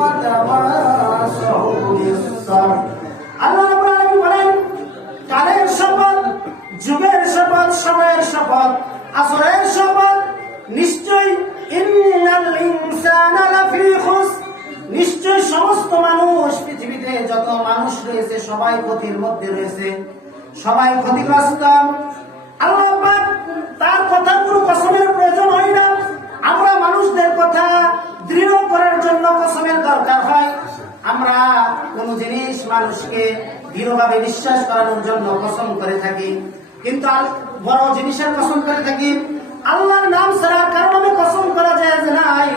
وتواصوا بالصبر আল্লাহ রাব্বুল আলামিন বলেন কালের শপথ, যুগের শপথ, সময়ের শপথ, আসরের শপথ, নিশ্চয় ইন্নাল ইনসানা লাফি খুসর, নিশ্চয় সমস্ত মানুষ, পৃথিবীতে যত মানুষ রয়েছে সবাই ক্ষতির মধ্যে রয়েছে, সবাই ক্ষতিগ্রস্ত। আল্লাহ পাক তার কথা কোনো কসমের প্রয়োজন হয় না। আমরা মানুষদের কথা দৃঢ় করার জন্য কসমের দরকার হয়। আমরা কোন জিনিস মানুষকে দৃঢ়ভাবে বিশ্বাস করানোর জন্য কসম করে থাকি, কিন্তু বড় জিনিসের কসম করে থাকি। আল্লাহর নাম ছাড়া কারো নামে কসম করা জায়েজ নাই।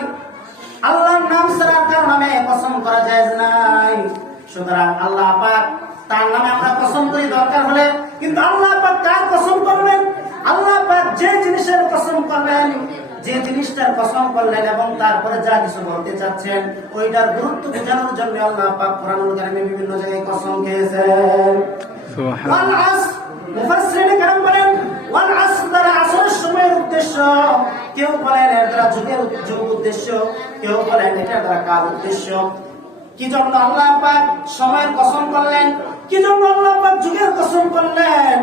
আল্লাহর নাম ছাড়া কারো নামে কসম করা জায়েজ নাই। সুতরাং আল্লাহ পাক তার নামে আমরা কসম করি দরকার হলে, কিন্তু আল্লাহ পাক কার কসম করবেন? আল্লাহ পাক যে জিনিসের কসম করবেন, যে জিনিসটার কসম করলেন এবং তারপরে যা কিছু বলতে চাচ্ছেন ওইটার গুরুত্ব বোঝানোর জন্য আল্লাহ পাক কোরআনুল কারীমে বিভিন্ন জায়গায় কসম খেয়েছেন। ওয়াল আসর, মুফাসসিরিনে কেরাম বলেন ওয়াল আসর দ্বারা আসরের সময়ের উদ্দেশ্য, কেউ বলেন এর দ্বারা যুগের উদ্দেশ্য, কেউ বলেন এটা দ্বারা কার উদ্দেশ্য। কি জন্য আল্লাহ পাক সময়ের কসম করলেন? কি জন্য আল্লাহ পাক যুগের কসম করলেন?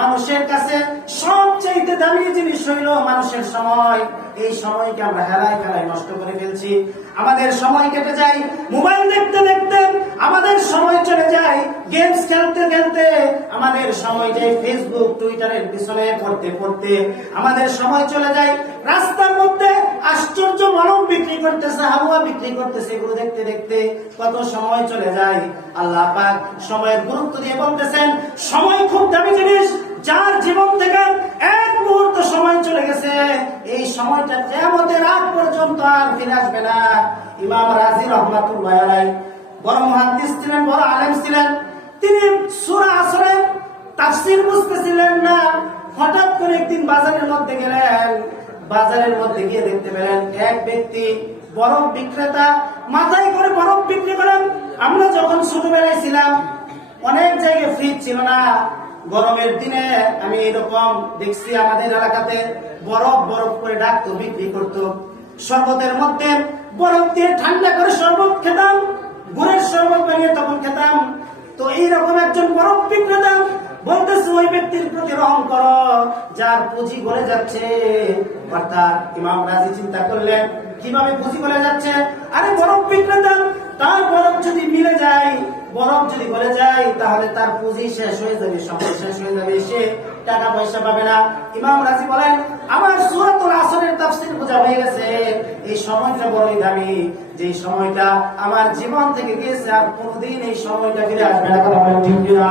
মানুষের কাছে সবচেয়ে দামি জিনিস হইল মানুষের সময়। এই সময়কে আমরা হেলায় খেলায় নষ্ট করে ফেলছি। আমাদের সময় কেটে যায় মোবাইল দেখতে দেখতে, আমাদের সময় চলে যায় গেমস খেলতে খেলতে, আমাদের সময় যায় ফেসবুক টুইটারের পিছনে পড়তে পড়তে, আমাদের সময় চলে যায় রাস্তার মধ্যে আশ্চর্য মানব বিক্রি করতেছে, হালুয়া বিক্রি করতেছে, এগুলো দেখতে দেখতে কত সময় চলে যায়। আল্লাহ পাক সময়ের গুরুত্ব দিয়ে বলতেছেন সময় খুব দামি জিনিস। যার জীবন থেকে এক মুহূর্ত সময় চলে গেছে, এই সময়টা কিয়ামতের আগ পর্যন্ত আর ফিরে আসবে না। ইমাম রাজি রাহমাতুল্লাহি আলাইহি বড় মুহাদ্দিস ছিলেন, বড় আলেম ছিলেন। তিনি সূরা আসরের তাফসীর বুঝতেছিলেন না, হঠাৎ করে একদিন বাজারের মধ্যে গেলেন। বাজারের মধ্যে গিয়ে দেখতে পেলেন এক ব্যক্তি বরফ বিক্রেতা, মাথায় করে বরফ বিক্রি করেন। আমরা যখন ছোটবেলায় ছিলাম অনেক জায়গায় ফ্রিজ ছিল না। গরমের দিনে আমি এরকম দেখছি আমাদের এলাকাতে বরফ বরফ করে ডাকতো, বিক্রি করতো। শরবতের মধ্যে বরফ দিয়ে ঠান্ডা করে শরবত খেতাম, গুড়ের শরবত বানিয়ে তখন খেতাম। তো এইরকম একজন বরফ বিক্রেতা বলতেছে ওই ব্যক্তির প্রতি রহম করো যার পুঁজি গলে যাচ্ছে। অর্থাৎ ইমাম রাজি চিন্তা করলেন কিভাবে পুঁজি গলে যাচ্ছে? আরে বরফ বিক্রেতা, তার বরফ যদি মিলে যায়, বরফ যদি গলে যায়, তাহলে তার পুঁজি শেষ হয়ে যাবে, সম্পদ শেষ হয়ে যাবে, সে টাকা পয়সা পাবে না। ইমাম রাজি বলেন আমার সূরাতুল আসরের তাফসীর বোঝা হয়ে গেছে। এই সময়টা বড়ই দামি, যে সময়টা আমার জীবন থেকে গিয়েছে আর কোনদিন এই সময়টা ফিরে আসবে না। ঠিক কিনা?